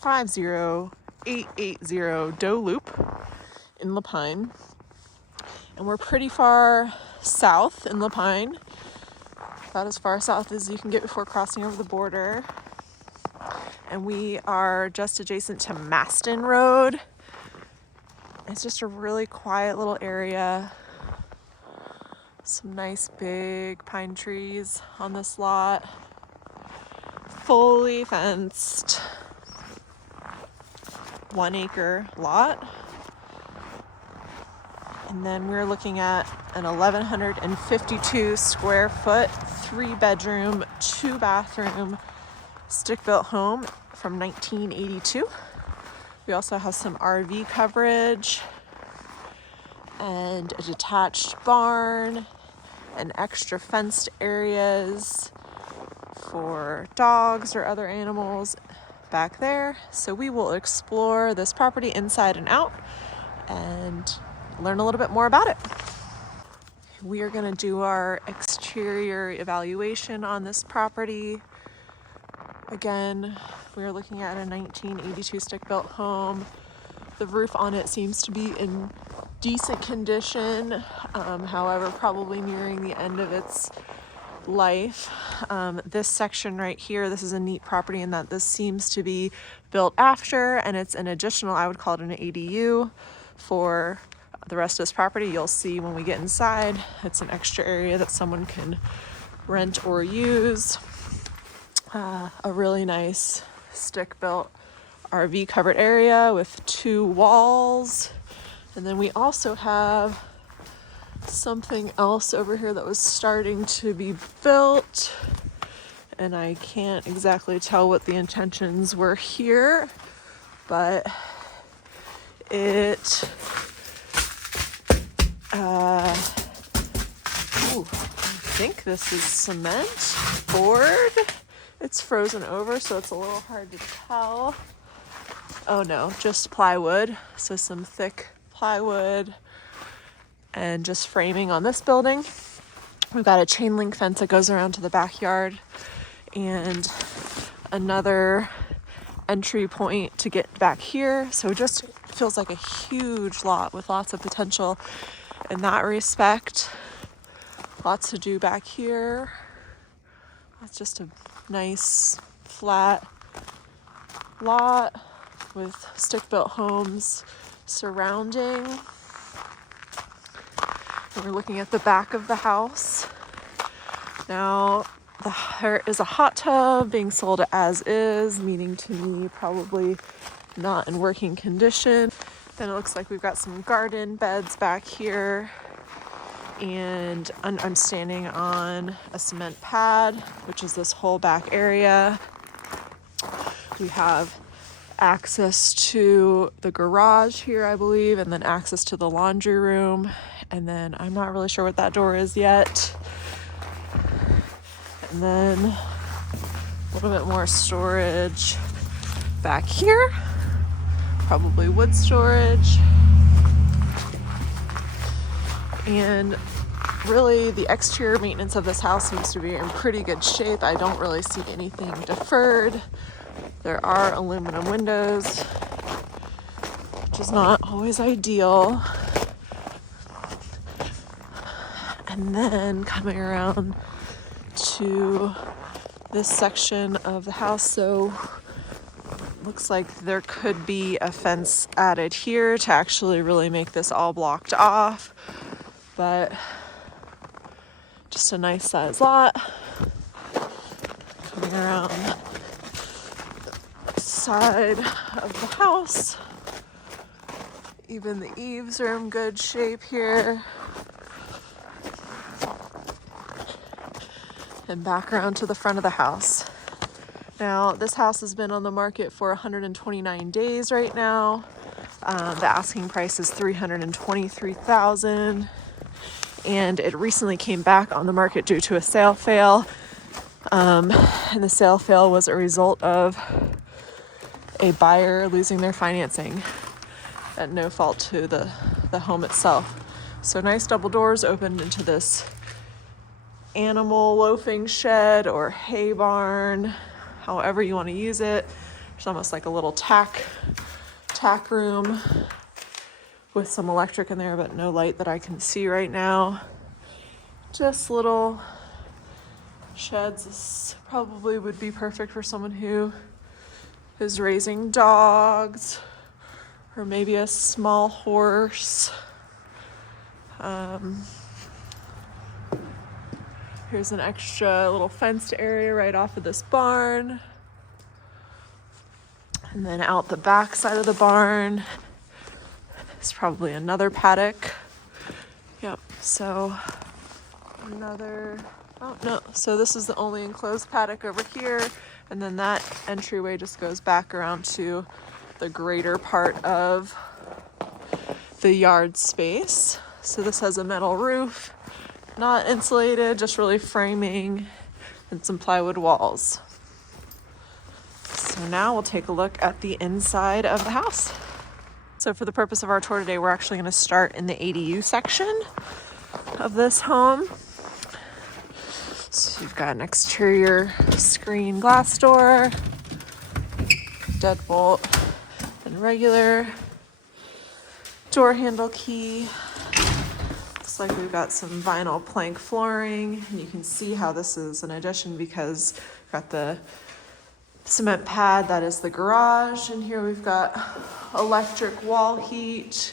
50880 Doe Loop in La Pine. And we're pretty far south in La Pine, about as far south as you can get before crossing over the border. And we are just adjacent to Maston Road. It's just a really quiet little area. Some nice big pine trees on this lot. Fully fenced 1 acre lot. And then we're looking at an 1,152 square foot, 3-bedroom, 2-bathroom, stick-built home from 1982. We also have some RV coverage and a detached barn and extra fenced areas for dogs or other animals back there. So we will explore this property inside and out and learn a little bit more about it. We are going to do our exterior evaluation on this property. Again, we are looking at a 1982 stick-built home. The roof on it seems to be in decent condition, however, probably nearing the end of its life. This section right here, this is a neat property in that this seems to be built after, and it's an additional, I would call it an ADU for the rest of this property. You'll see when we get inside, it's an extra area that someone can rent or use. A really nice stick-built RV covered area with 2 walls. And then we also have something else over here that was starting to be built, and I can't exactly tell what the intentions were here, but it I think this is cement board. It's frozen over, so it's a little hard to tell. Oh no, just plywood. So some thick plywood and just framing on this building. We've got a chain link fence that goes around to the backyard and another entry point to get back here. So it just feels like a huge lot with lots of potential in that respect. Lots to do back here. It's just a nice flat lot with stick-built homes surrounding. And we're looking at the back of the house. Now, there is a hot tub being sold as is, meaning to me probably not in working condition. Then it looks like we've got some garden beds back here. And I'm standing on a cement pad, which is this whole back area. We have access to the garage here, I believe, and then access to the laundry room. And then I'm not really sure what that door is yet. And then a little bit more storage back here, probably wood storage. And really the exterior maintenance of this house seems to be in pretty good shape. I don't really see anything deferred. There are aluminum windows, which is not always ideal. And then coming around to this section of the house, so looks like there could be a fence added here to actually really make this all blocked off, but just a nice size lot. Coming around the side of the house, even the eaves are in good shape here. And back around to the front of the house. Now, this house has been on the market for 129 days right now. The asking price is $323,000, and it recently came back on the market due to a sale fail. And the sale fail was a result of a buyer losing their financing at no fault to the home itself. So nice double doors opened into this animal loafing shed or hay barn, however you want to use it. It's almost like a little tack room with some electric in there, but no light that I can see right now. Just little sheds. This probably would be perfect for someone who is raising dogs or maybe a small horse. Here's an extra little fenced area right off of this barn. And then out the back side of the barn is probably another paddock. Yep, so so this is the only enclosed paddock over here. And then that entryway just goes back around to the greater part of the yard space. So this has a metal roof, not insulated, just really framing and some plywood walls. So now we'll take a look at the inside of the house. So for the purpose of our tour today, we're actually going to start in the ADU section of this home. So you've got an exterior screen glass door, deadbolt and regular door handle key. Looks like we've got some vinyl plank flooring, and you can see how this is an addition because we've got the cement pad that is the garage, and here we've got electric wall heat.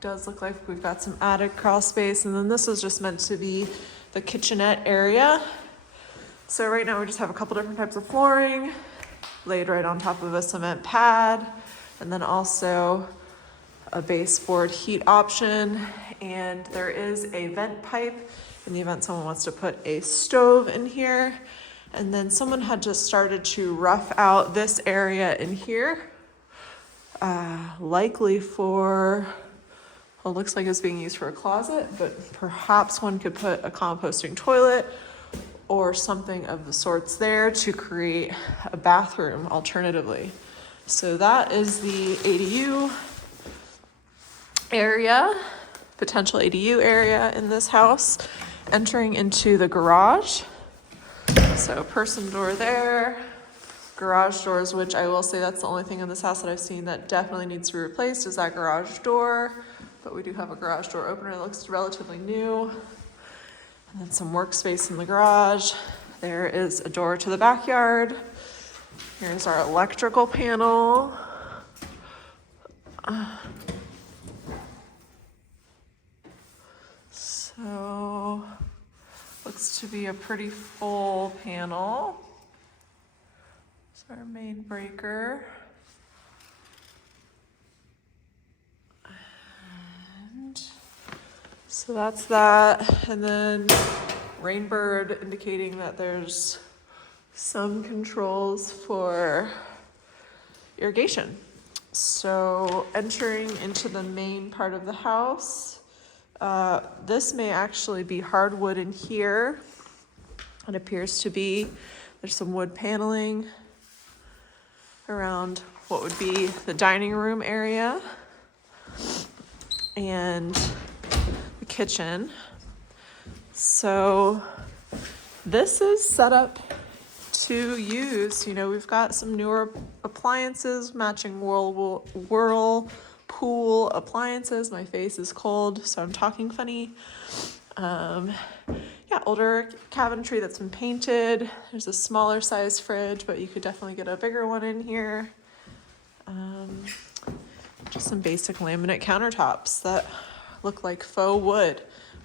Does look like we've got some attic crawl space, and then this is just meant to be the kitchenette area. So right now we just have a couple different types of flooring laid right on top of a cement pad, and then also a baseboard heat option, and there is a vent pipe in the event someone wants to put a stove in here. And then someone had just started to rough out this area in here, likely for, well, it looks like it's being used for a closet, but perhaps one could put a composting toilet or something of the sorts there to create a bathroom alternatively. So that is the ADU area, potential ADU area in this house. Entering into the garage. So person door there, garage doors, which I will say that's the only thing in this house that I've seen that definitely needs to be replaced is that garage door. But we do have a garage door opener that looks relatively new. And then some workspace in the garage. There is a door to the backyard. Here's our electrical panel. So, looks to be a pretty full panel. It's our main breaker. And so that's that. And then Rainbird indicating that there's some controls for irrigation. So entering into the main part of the house, this may actually be hardwood in here. It appears to be. There's some wood paneling around what would be the dining room area and the kitchen. So this is set up to use, we've got some newer appliances, matching Whirlpool appliances. My face is cold, so I'm talking funny. Older cabinetry that's been painted. There's a smaller size fridge, but you could definitely get a bigger one in here. Just some basic laminate countertops that look like faux wood.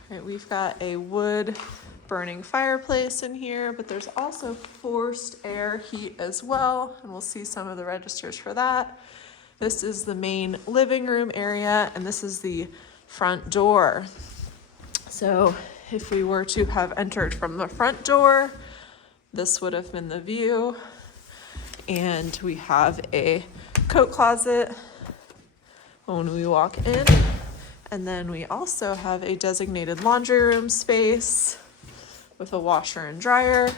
All right, we've got a wood burning fireplace in here, but there's also forced air heat as well, and we'll see some of the registers for that. This is the main living room area, and this is the front door. So if we were to have entered from the front door, this would have been the view. And we have a coat closet when we walk in. And then we also have a designated laundry room space with a washer and dryer,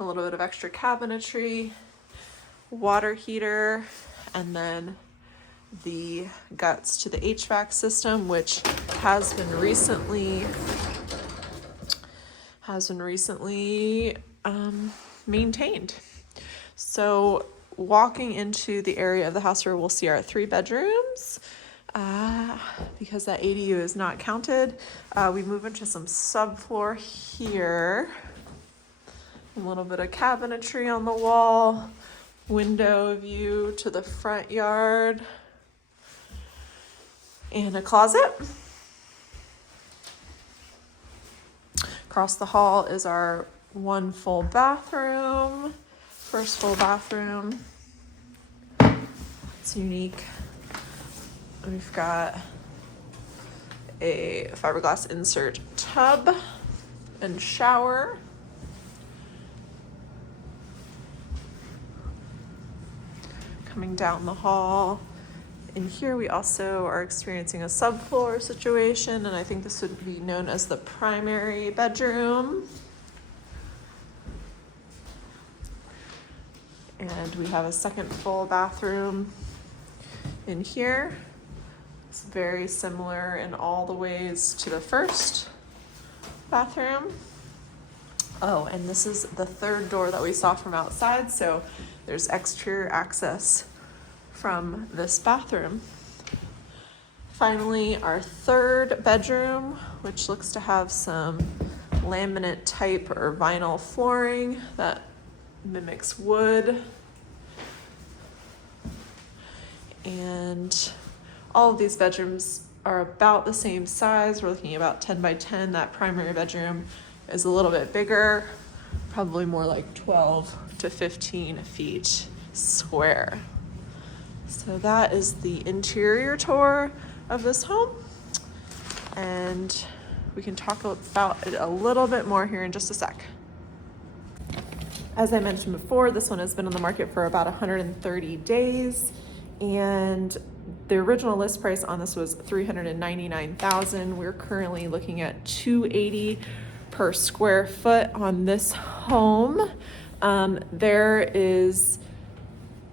a little bit of extra cabinetry, water heater, and then the guts to the HVAC system, which has been recently maintained. So walking into the area of the house where we'll see our 3 bedrooms. Because that ADU is not counted, we move into some subfloor here. A little bit of cabinetry on the wall, window view to the front yard, and a closet. Across the hall is our 1 full bathroom, first full bathroom. It's unique. We've got a fiberglass insert tub and shower. Coming down the hall. In here we also are experiencing a subfloor situation, and I think this would be known as the primary bedroom. And we have a second full bathroom in here. It's very similar in all the ways to the first bathroom. Oh, and this is the 3rd door that we saw from outside, so there's exterior access from this bathroom. Finally, our 3rd bedroom, which looks to have some laminate type or vinyl flooring that mimics wood. And all of these bedrooms are about the same size. We're looking at about 10 by 10. That primary bedroom is a little bit bigger, probably more like 12 to 15 feet square. So that is the interior tour of this home. And we can talk about it a little bit more here in just a sec. As I mentioned before, this one has been on the market for about 130 days. And the original list price on this was $399,000. We're currently looking at $280 per square foot on this home. There is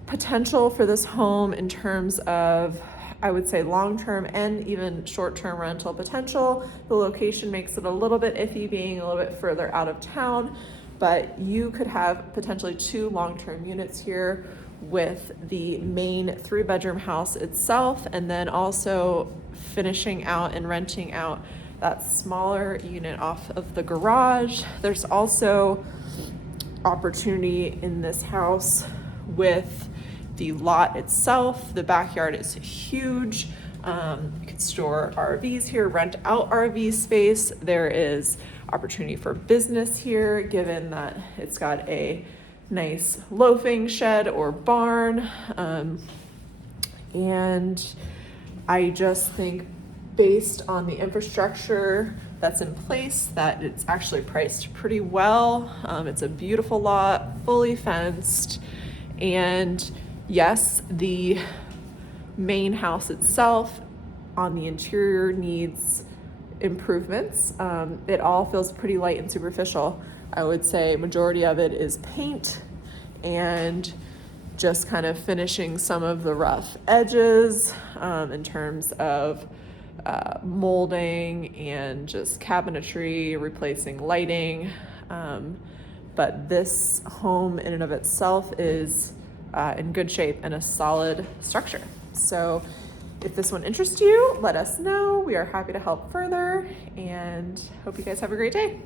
potential for this home in terms of, I would say, long-term and even short-term rental potential. The location makes it a little bit iffy being a little bit further out of town, but you could have potentially 2 long-term units here with the main 3-bedroom house itself, and then also finishing out and renting out that smaller unit off of the garage. There's also opportunity in this house with the lot itself. The backyard is huge. You could store RVs here, rent out RV space. There is opportunity for business here, given that it's got a nice loafing shed or barn. And I just think based on the infrastructure that's in place that it's actually priced pretty well. It's a beautiful lot, fully fenced. And yes, the main house itself on the interior needs improvements. It all feels pretty light and superficial. I would say majority of it is paint and just kind of finishing some of the rough edges in terms of molding and just cabinetry, replacing lighting. But this home in and of itself is in good shape and a solid structure. So if this one interests you, let us know. We are happy to help further and hope you guys have a great day.